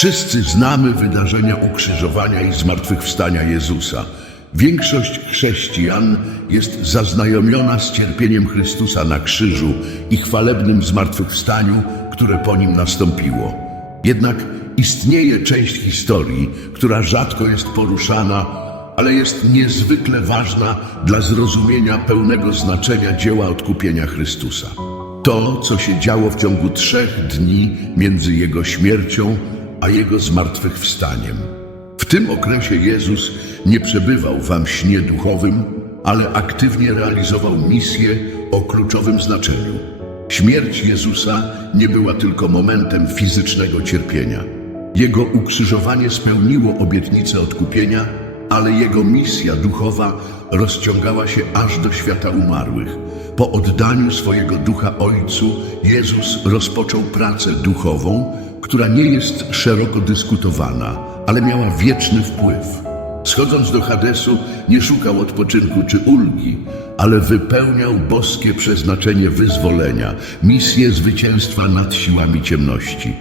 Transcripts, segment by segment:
Wszyscy znamy wydarzenia ukrzyżowania i zmartwychwstania Jezusa. Większość chrześcijan jest zaznajomiona z cierpieniem Chrystusa na krzyżu i chwalebnym zmartwychwstaniu, które po nim nastąpiło. Jednak istnieje część historii, która rzadko jest poruszana, ale jest niezwykle ważna dla zrozumienia pełnego znaczenia dzieła odkupienia Chrystusa. To, co się działo w ciągu trzech dni między Jego śmiercią a Jego zmartwychwstaniem. W tym okresie Jezus nie przebywał w śnie duchowym, ale aktywnie realizował misję o kluczowym znaczeniu. Śmierć Jezusa nie była tylko momentem fizycznego cierpienia. Jego ukrzyżowanie spełniło obietnicę odkupienia, ale jego misja duchowa rozciągała się aż do świata umarłych. Po oddaniu swojego ducha Ojcu, Jezus rozpoczął pracę duchową, która nie jest szeroko dyskutowana, ale miała wieczny wpływ. Schodząc do Hadesu, nie szukał odpoczynku czy ulgi, ale wypełniał boskie przeznaczenie wyzwolenia, misję zwycięstwa nad siłami ciemności.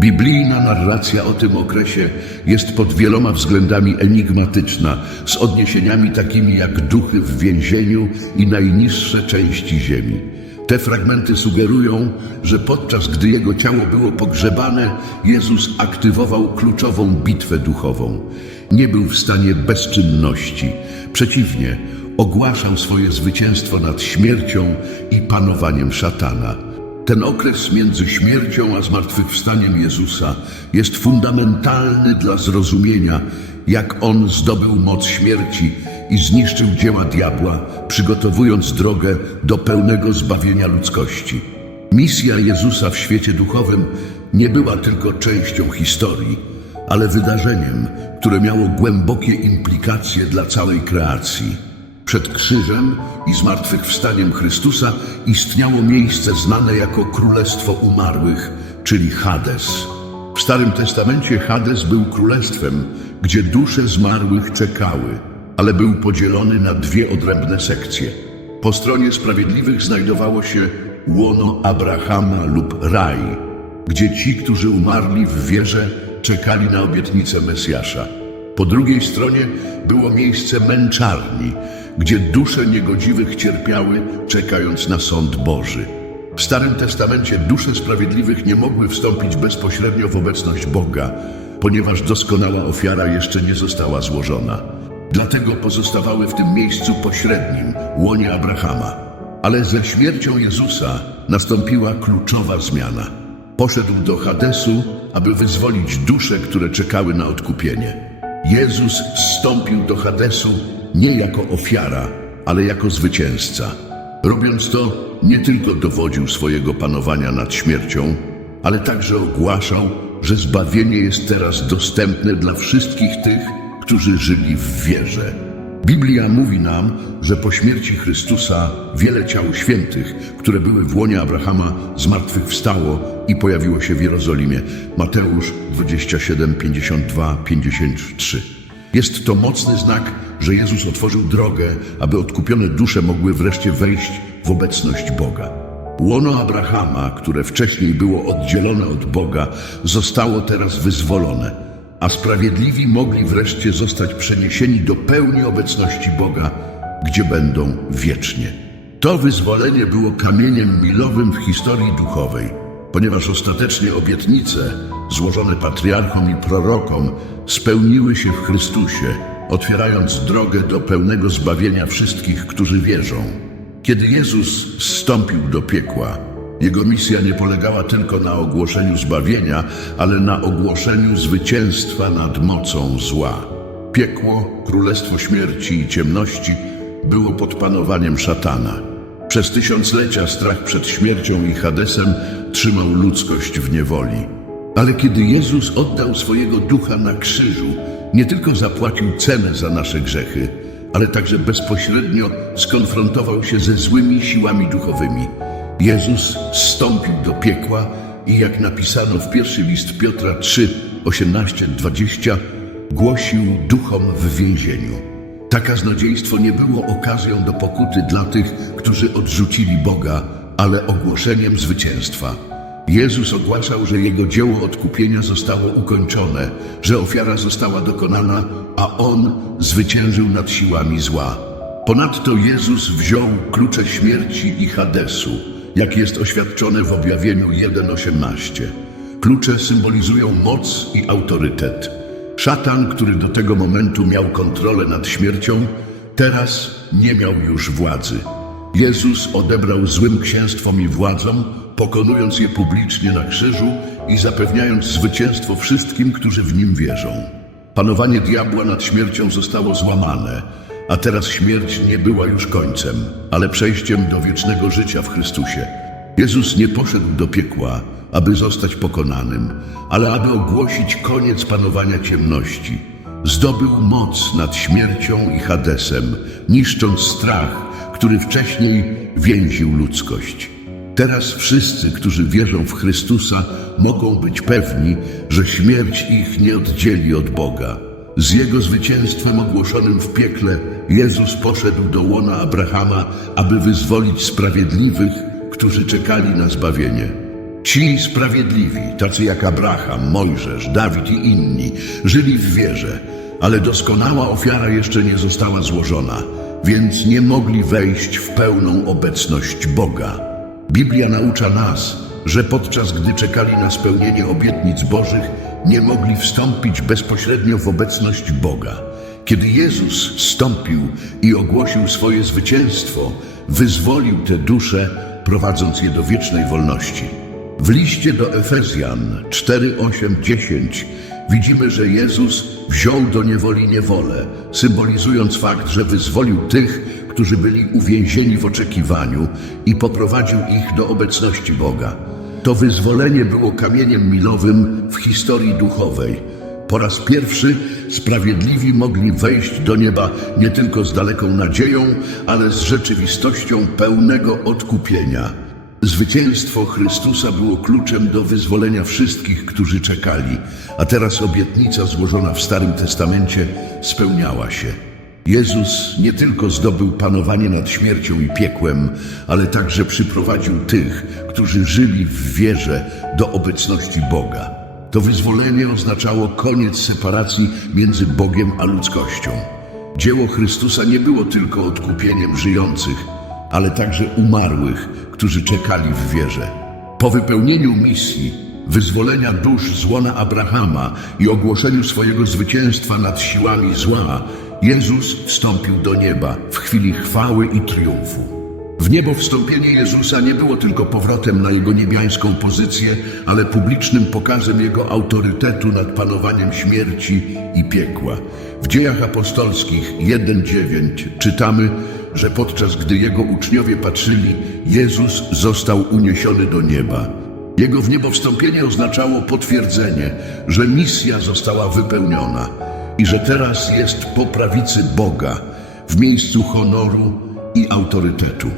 Biblijna narracja o tym okresie jest pod wieloma względami enigmatyczna, z odniesieniami takimi jak duchy w więzieniu i najniższe części ziemi. Te fragmenty sugerują, że podczas gdy jego ciało było pogrzebane, Jezus aktywował kluczową bitwę duchową. Nie był w stanie bezczynności. Przeciwnie, ogłaszał swoje zwycięstwo nad śmiercią i panowaniem szatana. Ten okres między śmiercią a zmartwychwstaniem Jezusa jest fundamentalny dla zrozumienia, jak On zdobył moc śmierci i zniszczył dzieła diabła, przygotowując drogę do pełnego zbawienia ludzkości. Misja Jezusa w świecie duchowym nie była tylko częścią historii, ale wydarzeniem, które miało głębokie implikacje dla całej kreacji. Przed krzyżem i zmartwychwstaniem Chrystusa istniało miejsce znane jako Królestwo Umarłych, czyli Hades. W Starym Testamencie Hades był królestwem, gdzie dusze zmarłych czekały, ale był podzielony na dwie odrębne sekcje. Po stronie sprawiedliwych znajdowało się łono Abrahama lub raj, gdzie ci, którzy umarli w wierze, czekali na obietnicę Mesjasza. Po drugiej stronie było miejsce męczarni, gdzie dusze niegodziwych cierpiały, czekając na sąd Boży. W Starym Testamencie dusze sprawiedliwych nie mogły wstąpić bezpośrednio w obecność Boga, ponieważ doskonała ofiara jeszcze nie została złożona. Dlatego pozostawały w tym miejscu pośrednim, łonie Abrahama. Ale ze śmiercią Jezusa nastąpiła kluczowa zmiana. Poszedł do Hadesu, aby wyzwolić dusze, które czekały na odkupienie. Jezus zstąpił do Hadesu nie jako ofiara, ale jako zwycięzca. Robiąc to, nie tylko dowodził swojego panowania nad śmiercią, ale także ogłaszał, że zbawienie jest teraz dostępne dla wszystkich tych, którzy żyli w wierze. Biblia mówi nam, że po śmierci Chrystusa wiele ciał świętych, które były w łonie Abrahama, zmartwychwstało i pojawiło się w Jerozolimie. Mateusz 27, 52, 53. Jest to mocny znak, że Jezus otworzył drogę, aby odkupione dusze mogły wreszcie wejść w obecność Boga. Łono Abrahama, które wcześniej było oddzielone od Boga, zostało teraz wyzwolone, a sprawiedliwi mogli wreszcie zostać przeniesieni do pełni obecności Boga, gdzie będą wiecznie. To wyzwolenie było kamieniem milowym w historii duchowej, ponieważ ostatecznie obietnice złożone patriarchom i prorokom spełniły się w Chrystusie, otwierając drogę do pełnego zbawienia wszystkich, którzy wierzą. Kiedy Jezus zstąpił do piekła, jego misja nie polegała tylko na ogłoszeniu zbawienia, ale na ogłoszeniu zwycięstwa nad mocą zła. Piekło, królestwo śmierci i ciemności było pod panowaniem szatana. Przez tysiąclecia strach przed śmiercią i Hadesem trzymał ludzkość w niewoli. Ale kiedy Jezus oddał swojego ducha na krzyżu, nie tylko zapłacił cenę za nasze grzechy, ale także bezpośrednio skonfrontował się ze złymi siłami duchowymi. Jezus zstąpił do piekła i jak napisano w pierwszy list Piotra 3, 18, 20, głosił duchom w więzieniu. Ta kaznodziejstwo nie było okazją do pokuty dla tych, którzy odrzucili Boga, ale ogłoszeniem zwycięstwa. Jezus ogłaszał, że jego dzieło odkupienia zostało ukończone, że ofiara została dokonana, a on zwyciężył nad siłami zła. Ponadto Jezus wziął klucze śmierci i Hadesu, jak jest oświadczone w objawieniu 1:18. Klucze symbolizują moc i autorytet. Szatan, który do tego momentu miał kontrolę nad śmiercią, teraz nie miał już władzy. Jezus odebrał złym księstwom i władzom, pokonując je publicznie na krzyżu i zapewniając zwycięstwo wszystkim, którzy w nim wierzą. Panowanie diabła nad śmiercią zostało złamane, a teraz śmierć nie była już końcem, ale przejściem do wiecznego życia w Chrystusie. Jezus nie poszedł do piekła, aby zostać pokonanym, ale aby ogłosić koniec panowania ciemności. Zdobył moc nad śmiercią i Hadesem, niszcząc strach, który wcześniej więził ludzkość. Teraz wszyscy, którzy wierzą w Chrystusa, mogą być pewni, że śmierć ich nie oddzieli od Boga. Z Jego zwycięstwem ogłoszonym w piekle Jezus poszedł do łona Abrahama, aby wyzwolić sprawiedliwych, którzy czekali na zbawienie. Ci sprawiedliwi, tacy jak Abraham, Mojżesz, Dawid i inni, żyli w wierze, ale doskonała ofiara jeszcze nie została złożona, więc nie mogli wejść w pełną obecność Boga. Biblia naucza nas, że podczas gdy czekali na spełnienie obietnic Bożych, nie mogli wstąpić bezpośrednio w obecność Boga. Kiedy Jezus stąpił i ogłosił swoje zwycięstwo, wyzwolił te dusze, prowadząc je do wiecznej wolności. W liście do Efezjan 4, 8, 10 widzimy, że Jezus wziął do niewoli niewolę, symbolizując fakt, że wyzwolił tych, którzy byli uwięzieni w oczekiwaniu i poprowadził ich do obecności Boga. To wyzwolenie było kamieniem milowym w historii duchowej. Po raz pierwszy sprawiedliwi mogli wejść do nieba nie tylko z daleką nadzieją, ale z rzeczywistością pełnego odkupienia. Zwycięstwo Chrystusa było kluczem do wyzwolenia wszystkich, którzy czekali, a teraz obietnica złożona w Starym Testamencie spełniała się. Jezus nie tylko zdobył panowanie nad śmiercią i piekłem, ale także przyprowadził tych, którzy żyli w wierze do obecności Boga. To wyzwolenie oznaczało koniec separacji między Bogiem a ludzkością. Dzieło Chrystusa nie było tylko odkupieniem żyjących, ale także umarłych, którzy czekali w wierze. Po wypełnieniu misji, wyzwolenia dusz z łona Abrahama i ogłoszeniu swojego zwycięstwa nad siłami zła, Jezus wstąpił do nieba w chwili chwały i triumfu. W niebo wstąpienie Jezusa nie było tylko powrotem na jego niebiańską pozycję, ale publicznym pokazem jego autorytetu nad panowaniem śmierci i piekła. W dziejach apostolskich 1:9 czytamy, że podczas gdy jego uczniowie patrzyli, Jezus został uniesiony do nieba. Jego w niebo wstąpienie oznaczało potwierdzenie, że misja została wypełniona i że teraz jest po prawicy Boga, w miejscu honoru i autorytetu.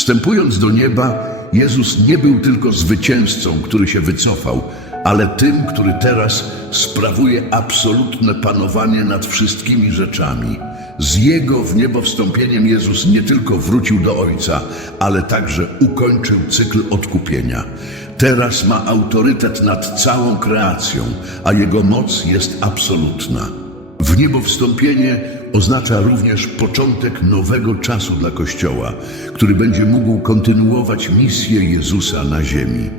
Wstępując do nieba, Jezus nie był tylko zwycięzcą, który się wycofał, ale tym, który teraz sprawuje absolutne panowanie nad wszystkimi rzeczami. Z Jego w niebo wstąpieniem Jezus nie tylko wrócił do Ojca, ale także ukończył cykl odkupienia. Teraz ma autorytet nad całą kreacją, a Jego moc jest absolutna. W niebo wstąpienie oznacza również początek nowego czasu dla Kościoła, który będzie mógł kontynuować misję Jezusa na ziemi.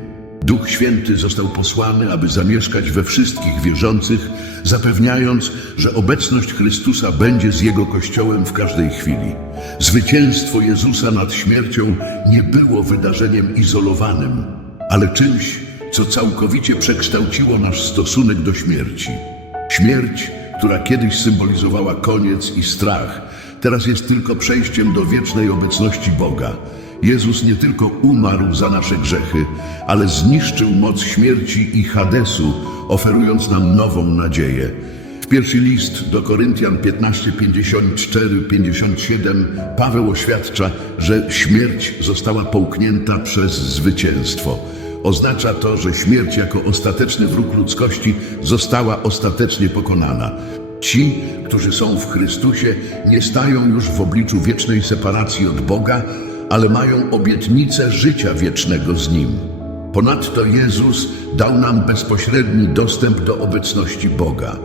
Duch Święty został posłany, aby zamieszkać we wszystkich wierzących, zapewniając, że obecność Chrystusa będzie z Jego Kościołem w każdej chwili. Zwycięstwo Jezusa nad śmiercią nie było wydarzeniem izolowanym, ale czymś, co całkowicie przekształciło nasz stosunek do śmierci. Śmierć, która kiedyś symbolizowała koniec i strach, teraz jest tylko przejściem do wiecznej obecności Boga. Jezus nie tylko umarł za nasze grzechy, ale zniszczył moc śmierci i Hadesu, oferując nam nową nadzieję. W pierwszy list do Koryntian 15, 54, 57 Paweł oświadcza, że śmierć została połknięta przez zwycięstwo. Oznacza to, że śmierć jako ostateczny wróg ludzkości została ostatecznie pokonana. Ci, którzy są w Chrystusie, nie stają już w obliczu wiecznej separacji od Boga, ale mają obietnicę życia wiecznego z Nim. Ponadto Jezus dał nam bezpośredni dostęp do obecności Boga.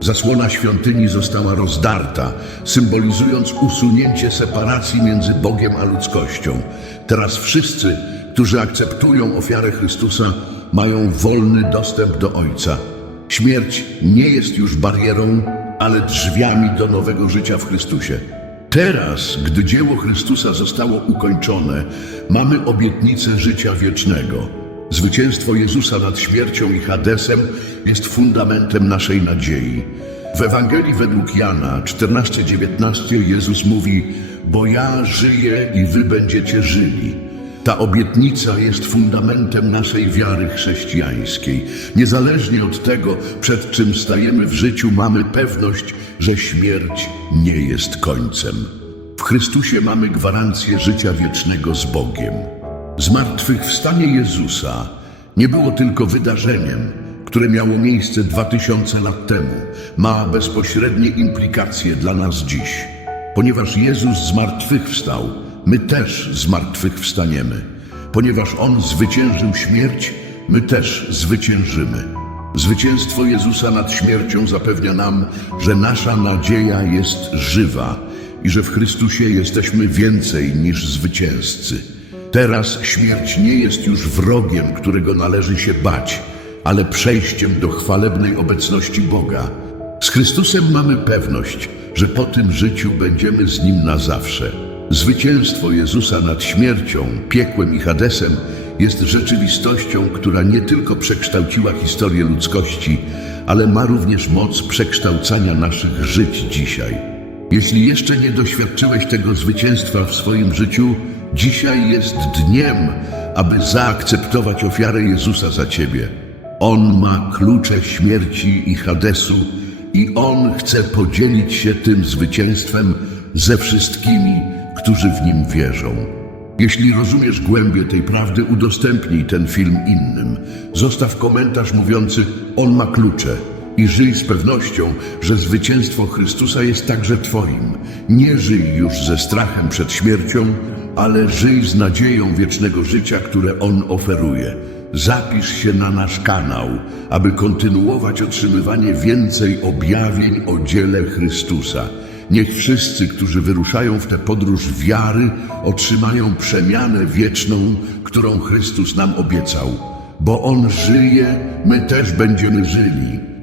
Zasłona świątyni została rozdarta, symbolizując usunięcie separacji między Bogiem a ludzkością. Teraz wszyscy, którzy akceptują ofiarę Chrystusa, mają wolny dostęp do Ojca. Śmierć nie jest już barierą, ale drzwiami do nowego życia w Chrystusie. Teraz, gdy dzieło Chrystusa zostało ukończone, mamy obietnicę życia wiecznego. Zwycięstwo Jezusa nad śmiercią i Hadesem jest fundamentem naszej nadziei. W Ewangelii według Jana 14:19 Jezus mówi: Bo ja żyję i wy będziecie żyli. Ta obietnica jest fundamentem naszej wiary chrześcijańskiej. Niezależnie od tego, przed czym stajemy w życiu, mamy pewność, że śmierć nie jest końcem. W Chrystusie mamy gwarancję życia wiecznego z Bogiem. Zmartwychwstanie Jezusa nie było tylko wydarzeniem, które miało miejsce dwa tysiące lat temu. Ma bezpośrednie implikacje dla nas dziś. Ponieważ Jezus zmartwychwstał, my też zmartwychwstaniemy. Ponieważ On zwyciężył śmierć, my też zwyciężymy. Zwycięstwo Jezusa nad śmiercią zapewnia nam, że nasza nadzieja jest żywa i że w Chrystusie jesteśmy więcej niż zwycięzcy. Teraz śmierć nie jest już wrogiem, którego należy się bać, ale przejściem do chwalebnej obecności Boga. Z Chrystusem mamy pewność, że po tym życiu będziemy z Nim na zawsze. Zwycięstwo Jezusa nad śmiercią, piekłem i Hadesem jest rzeczywistością, która nie tylko przekształciła historię ludzkości, ale ma również moc przekształcania naszych żyć dzisiaj. Jeśli jeszcze nie doświadczyłeś tego zwycięstwa w swoim życiu, dzisiaj jest dniem, aby zaakceptować ofiarę Jezusa za ciebie. On ma klucze śmierci i Hadesu i On chce podzielić się tym zwycięstwem ze wszystkimi, którzy w nim wierzą. Jeśli rozumiesz głębię tej prawdy, udostępnij ten film innym. Zostaw komentarz mówiący: On ma klucze. I żyj z pewnością, że zwycięstwo Chrystusa jest także Twoim. Nie żyj już ze strachem przed śmiercią, ale żyj z nadzieją wiecznego życia, które On oferuje. Zapisz się na nasz kanał, aby kontynuować otrzymywanie więcej objawień o dziele Chrystusa. Niech wszyscy, którzy wyruszają w tę podróż wiary, otrzymają przemianę wieczną, którą Chrystus nam obiecał. Bo On żyje, my też będziemy żyli.